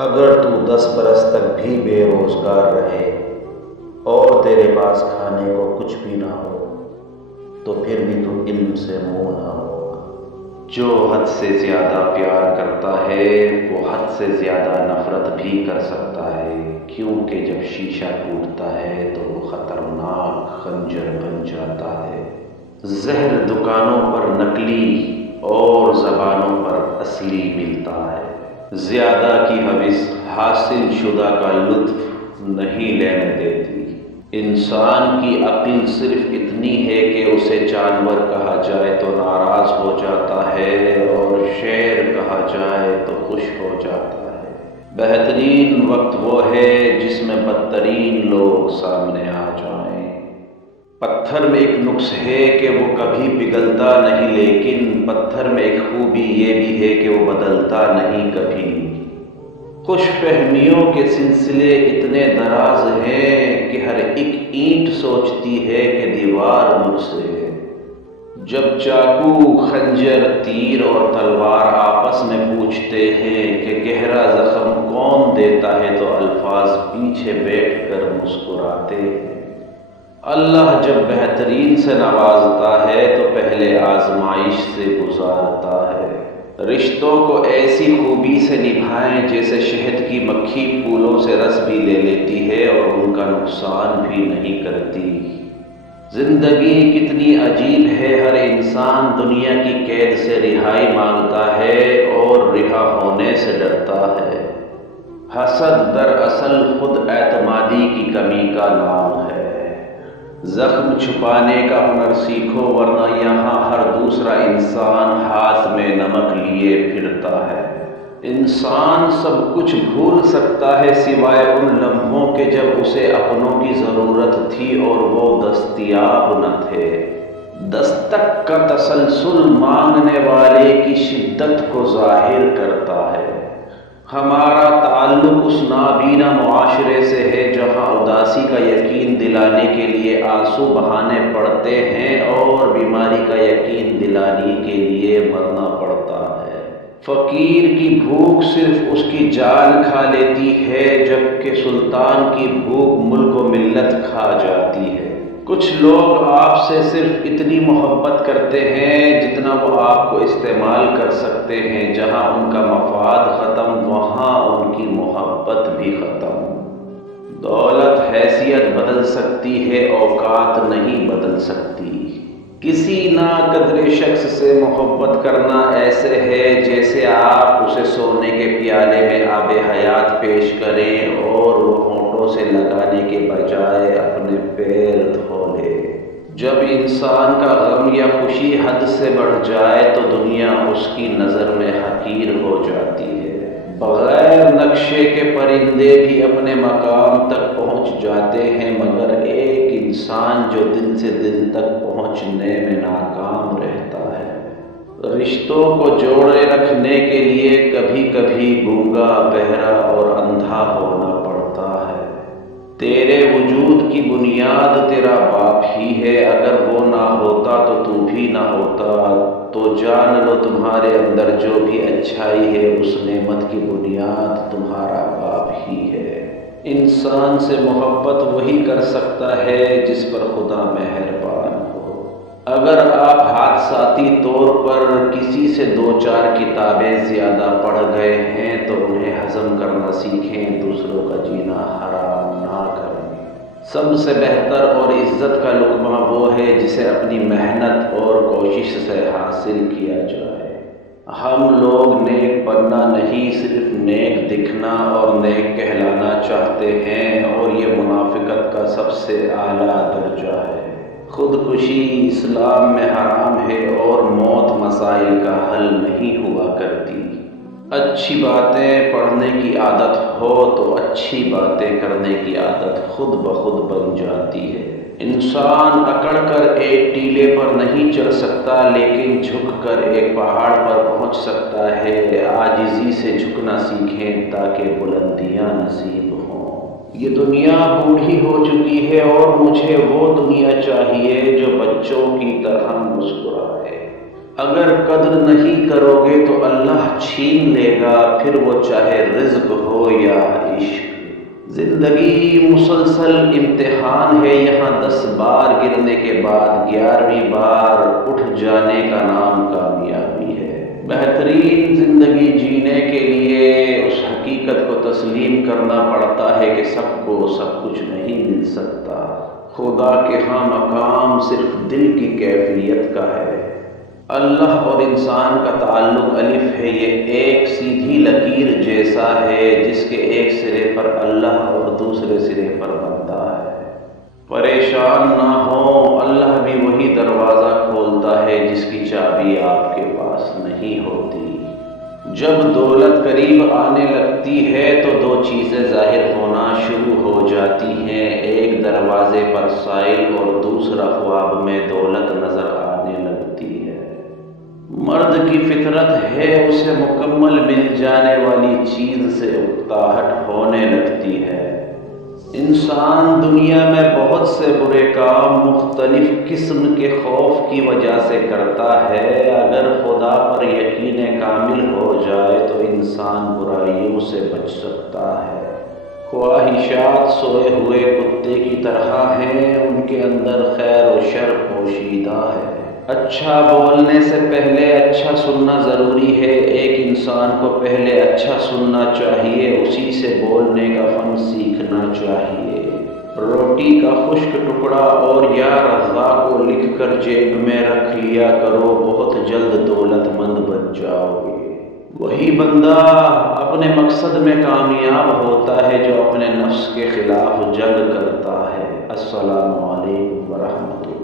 اگر تو 10 برس تک بھی بے روزگار رہے اور تیرے پاس کھانے کو کچھ بھی نہ ہو تو پھر بھی تو علم سے منہ نہ ہوگا۔ جو حد سے زیادہ پیار کرتا ہے وہ حد سے زیادہ نفرت بھی کر سکتا ہے، کیونکہ جب شیشہ ٹوٹتا ہے تو وہ خطرناک خنجر بن جاتا ہے۔ زہر دکانوں پر نقلی اور زبانوں پر اصلی ملتا ہے۔ زیادہ کی ہوس حاصل شدہ کا لطف نہیں لینے دیتی۔ انسان کی عقل صرف اتنی ہے کہ اسے جانور کہا جائے تو ناراض ہو جاتا ہے اور شعر کہا جائے تو خوش ہو جاتا ہے۔ بہترین وقت وہ ہے جس میں بدترین لوگ سامنے آ جائیں۔ پتھر میں ایک نقص ہے کہ وہ کبھی پگھلتا نہیں، لیکن پتھر میں ایک خوبی یہ بھی ہے کہ وہ بدلتا نہیں کبھی۔ خوش فہمیوں کے سلسلے اتنے دراز ہیں کہ ہر ایک اینٹ سوچتی ہے کہ دیوار مجھ سے ہے۔ جب چاقو، خنجر، تیر اور تلوار آپس میں پوچھتے ہیں کہ گہرا زخم کون دیتا ہے تو الفاظ پیچھے بیٹھ کر مسکراتے ہیں۔ اللہ جب بہترین سے نوازتا ہے تو پہلے آزمائش سے گزارتا ہے۔ رشتوں کو ایسی خوبی سے نبھائیں جیسے شہد کی مکھی پھولوں سے رس بھی لے لیتی ہے اور ان کا نقصان بھی نہیں کرتی۔ زندگی کتنی عجیب ہے، ہر انسان دنیا کی قید سے رہائی مانگتا ہے اور رہا ہونے سے ڈرتا ہے۔ حسد دراصل خود اعتمادی کی کمی کا نام ہے۔ زخم چھپانے کا ہنر سیکھو، ورنہ یہاں ہر دوسرا انسان ہاتھ میں نمک لیے پھرتا ہے۔ انسان سب کچھ بھول سکتا ہے سوائے ان لمحوں کے جب اسے اپنوں کی ضرورت تھی اور وہ دستیاب نہ تھے۔ دستک کا تسلسل مانگنے والے کی شدت کو ظاہر کرتا ہے۔ ہمارا تعلق اس نابینا معاشرے سے ہے جہاں اداسی کا یقین دلانے کے لیے آنسو بہانے پڑتے ہیں اور بیماری کا یقین دلانے کے لیے مرنا پڑتا ہے۔ فقیر کی بھوک صرف اس کی جان کھا لیتی ہے، جبکہ سلطان کی بھوک ملک و ملت کھا جاتی ہے۔ کچھ لوگ آپ سے صرف اتنی محبت کرتے ہیں جتنا وہ آپ کو استعمال کر سکتے ہیں۔ جہاں ان کا مفاد ختم وہاں ان کی محبت بھی ختم۔ دولت حیثیت بدل سکتی ہے، اوقات نہیں بدل سکتی۔ کسی ناقدر شخص سے محبت کرنا ایسے ہے جیسے آپ اسے سونے کے پیالے میں آب حیات پیش کریں اور وہ ہونٹوں سے لگانے کے بجائے اپنے پیر دھو لے۔ جب انسان کا غم یا خوشی حد سے بڑھ جائے تو دنیا اس کی نظر میں حقیر ہو جاتی ہے۔ بغیر نقشے کے پرندے بھی اپنے مقام تک پہنچ جاتے ہیں، مگر ایک انسان جو دل سے دل تک پہنچنے میں ناکام رہتا ہے۔ رشتوں کو جوڑے رکھنے کے لیے کبھی کبھی گونگا، بہرا اور اندھا ہونا پڑتا ہے۔ تیرے وجود کی بنیاد تیرا باپ ہی ہے، اگر وہ نہ ہوتا تو تو بھی نہ ہوتا۔ تو جان لو تمہارے اندر جو بھی اچھائی ہے اس نعمت کی بنیاد تمہارا باپ ہی ہے۔ انسان سے محبت وہی کر سکتا ہے جس پر خدا مہربان ہو۔ اگر آپ حادثاتی طور پر کسی سے 2-4 کتابیں زیادہ پڑھ گئے ہیں تو انہیں ہضم کرنا سیکھیں، دوسروں کا جینا حرام نہ کریں۔ سب سے بہتر اور عزت کا لقمہ وہ ہے جسے اپنی محنت اور کوشش سے حاصل کیا جائے۔ ہم لوگ نیک بننا نہیں، صرف نیک دکھنا اور نیک کہلانا چاہتے ہیں، اور یہ منافقت کا سب سے اعلیٰ درجہ ہے۔ خودکشی اسلام میں حرام ہے اور موت مسائل کا حل نہیں ہوا کرتی۔ اچھی باتیں پڑھنے کی عادت ہو تو اچھی باتیں کرنے کی عادت خود بخود بن جاتی ہے۔ انسان اکڑ کر ایک ٹیلے پر نہیں چڑھ سکتا، لیکن جھک کر ایک پہاڑ پر پہنچ سکتا ہے۔ عاجزی سے جھکنا سیکھیں تاکہ بلندیاں نصیب ہوں۔ یہ دنیا بوڑھی ہو چکی ہے اور مجھے وہ دنیا چاہیے جو بچوں کی طرح مسکرائے۔ اگر قدر نہیں کرو گے تو اللہ چھین لے گا، پھر وہ چاہے رزق ہو یا عشق۔ زندگی مسلسل امتحان ہے، یہاں 10 بار گرنے کے بعد 11ویں بار اٹھ جانے کا نام کامیابی ہے۔ بہترین زندگی جینے کے لیے اس حقیقت کو تسلیم کرنا پڑتا ہے کہ سب کو سب کچھ نہیں مل سکتا۔ خدا کے ہاں مقام صرف دل کی کیفیت کا ہے۔ اللہ اور انسان کا تعلق الف ہے، یہ ایک سیدھی لکیر جیسا ہے جس کے ایک سرے پر اللہ اور دوسرے سرے پر بندہ ہے۔ پریشان نہ ہو، اللہ بھی وہی دروازہ کھولتا ہے جس کی چابی آپ کے پاس نہیں ہوتی۔ جب دولت قریب آنے لگتی ہے تو 2 چیزیں ظاہر ہونا شروع ہو جاتی ہیں، ایک دروازے پر سائل اور دوسرا خواب میں دولت نظر آنے لگتی ہے۔ مرد کی فطرت ہے اسے مکمل مل جانے والی چیز سے اکتاہٹ ہونے لگتی ہے۔ انسان دنیا میں بہت سے برے کام مختلف قسم کے خوف کی وجہ سے کرتا ہے۔ اگر خدا پر یقین کامل ہو جائے تو انسان برائیوں سے بچ سکتا ہے۔ خواہشات سوئے ہوئے کتے کی طرح ہیں، ان کے اندر خیر و شر پوشیدہ ہے۔ اچھا بولنے سے پہلے اچھا سننا ضروری ہے، ایک انسان کو پہلے اچھا سننا چاہیے، اسی سے بولنے کا فن سیکھنا چاہیے۔ روٹی کا خشک ٹکڑا اور یا رضا کو لکھ کر جیب میں رکھ لیا کرو، بہت جلد دولت مند بن جاؤ گے۔ وہی بندہ اپنے مقصد میں کامیاب ہوتا ہے جو اپنے نفس کے خلاف جنگ کرتا ہے۔ السلام علیکم ورحمۃ اللہ۔